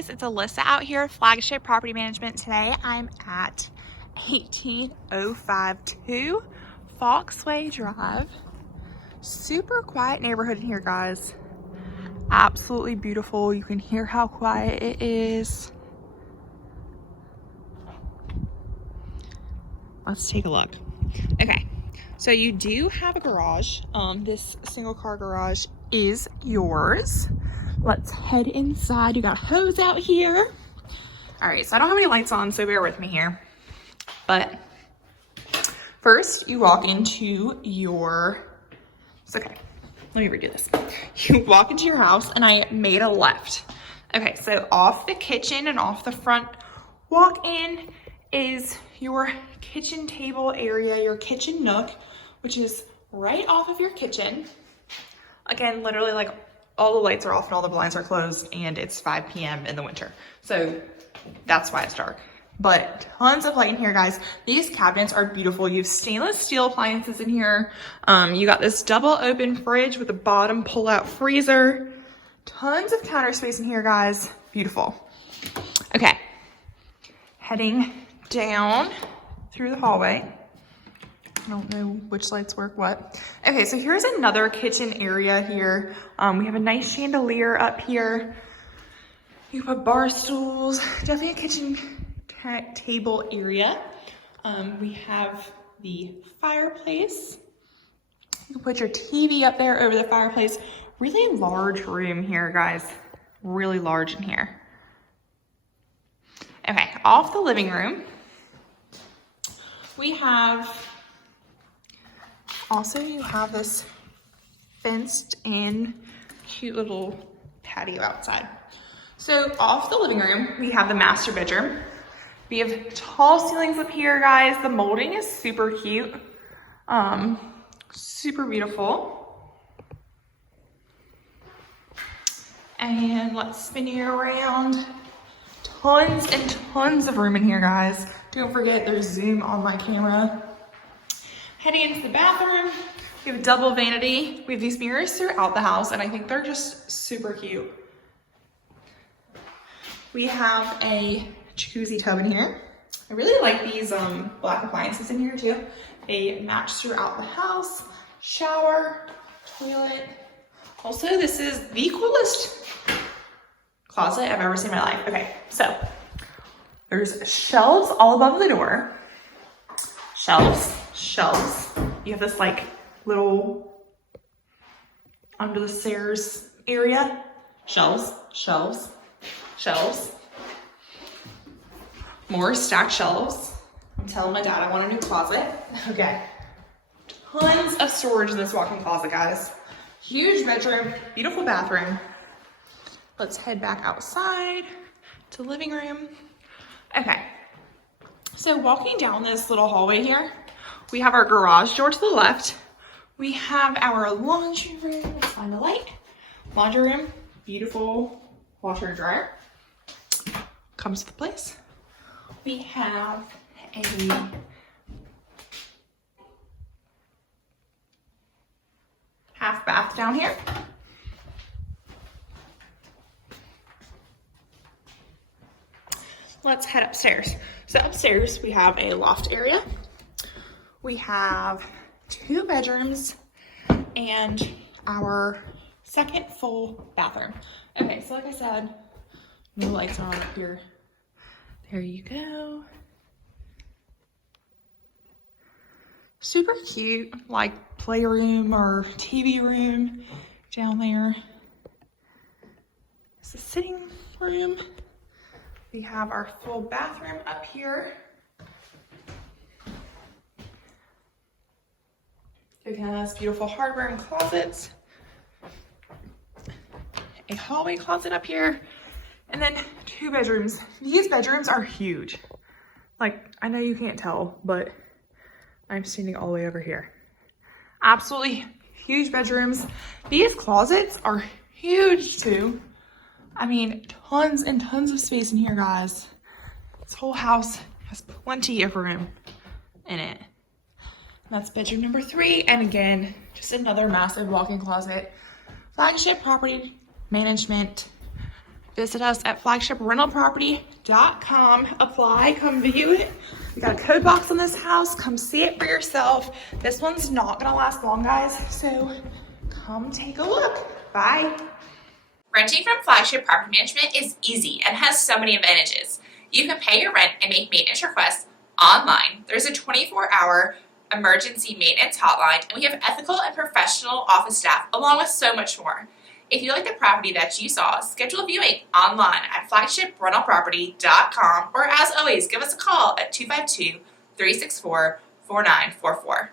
guys, it's Alyssa out here, Flagship Property Management. Today I'm at 18052 Foxway Drive. Super quiet neighborhood in here, guys. Absolutely beautiful. You can hear how quiet it is. Let's take a look. Okay, so you do have a garage. This single car garage is yours. Let's head inside. You got a hose out here. All right, so I don't have any lights on, so bear with me here. But first, you walk into your, it's okay, let me redo this. You walk into your house, and I made a left. Okay, so off the kitchen and off the front walk-in is your kitchen table area, your kitchen nook, which is right off of your kitchen. Again, literally like all the lights are off and all the blinds are closed, and it's 5 p.m. in the winter. So that's why it's dark. But tons of light in here, guys. These cabinets are beautiful. You have stainless steel appliances in here. You got this double open fridge with a bottom pull-out freezer. Tons of counter space in here, guys. Beautiful. Okay, heading down through the hallway. I don't know which lights work what. Okay, so here's another kitchen area here. We have a nice chandelier up here. You put bar stools, definitely a kitchen table area. We have the fireplace. You can put your TV up there over the fireplace. Really large room here, guys. Really large in here. Okay, off the living room, we have also, you have this fenced in cute little patio outside. So off the living room, we have the master bedroom. We have tall ceilings up here, guys. The molding is super cute, super beautiful. And let's spin you around. Tons and tons of room in here, guys. Don't forget there's zoom on my camera. Heading into the bathroom, we have a double vanity. We have these mirrors throughout the house, and I think they're just super cute. We have a jacuzzi tub in here. I really like these black appliances in here too. They match throughout the house. Shower, toilet. Also, this is the coolest closet I've ever seen in my life. Okay, so there's shelves all above the door. Shelves. You have this like little under the stairs area. Shelves. More stacked shelves. I'm telling my dad I want a new closet. Okay. Tons of storage in this walk-in closet, guys. Huge bedroom, beautiful bathroom. Let's head back outside to the living room. Okay. So walking down this little hallway here, we have our garage door to the left. We have our laundry room. Let's find the light. Laundry room, beautiful washer and dryer. Comes with the place. We have a half bath down here. Let's head upstairs. So upstairs we have a loft area. We have 2 bedrooms and our second full bathroom. Okay, so like I said, no lights are on up here. There you go. Super cute, like playroom or TV room down there. It's a sitting room. We have our full bathroom up here. Again, that's beautiful hardware and closets. A hallway closet up here. And then 2 bedrooms. These bedrooms are huge. Like, I know you can't tell, but I'm standing all the way over here. Absolutely huge bedrooms. These closets are huge too. I mean, tons and tons of space in here, guys. This whole house has plenty of room in it. That's bedroom number 3. And again, just another massive walk-in closet. Flagship Property Management. Visit us at flagshipreNtalproperty.com. Apply, come view it. We got a code box on this house. Come see it for yourself. This one's not gonna last long, guys, so come take a look. Bye. Renting from Flagship Property Management is easy and has so many advantages. You can pay your rent and make maintenance requests online. There's a 24-hour emergency maintenance hotline, and we have ethical and professional office staff along with so much more. If you like the property that you saw, schedule a viewing online at flagshipreNtalproperty.com, or as always, give us a call at 252-364-4944.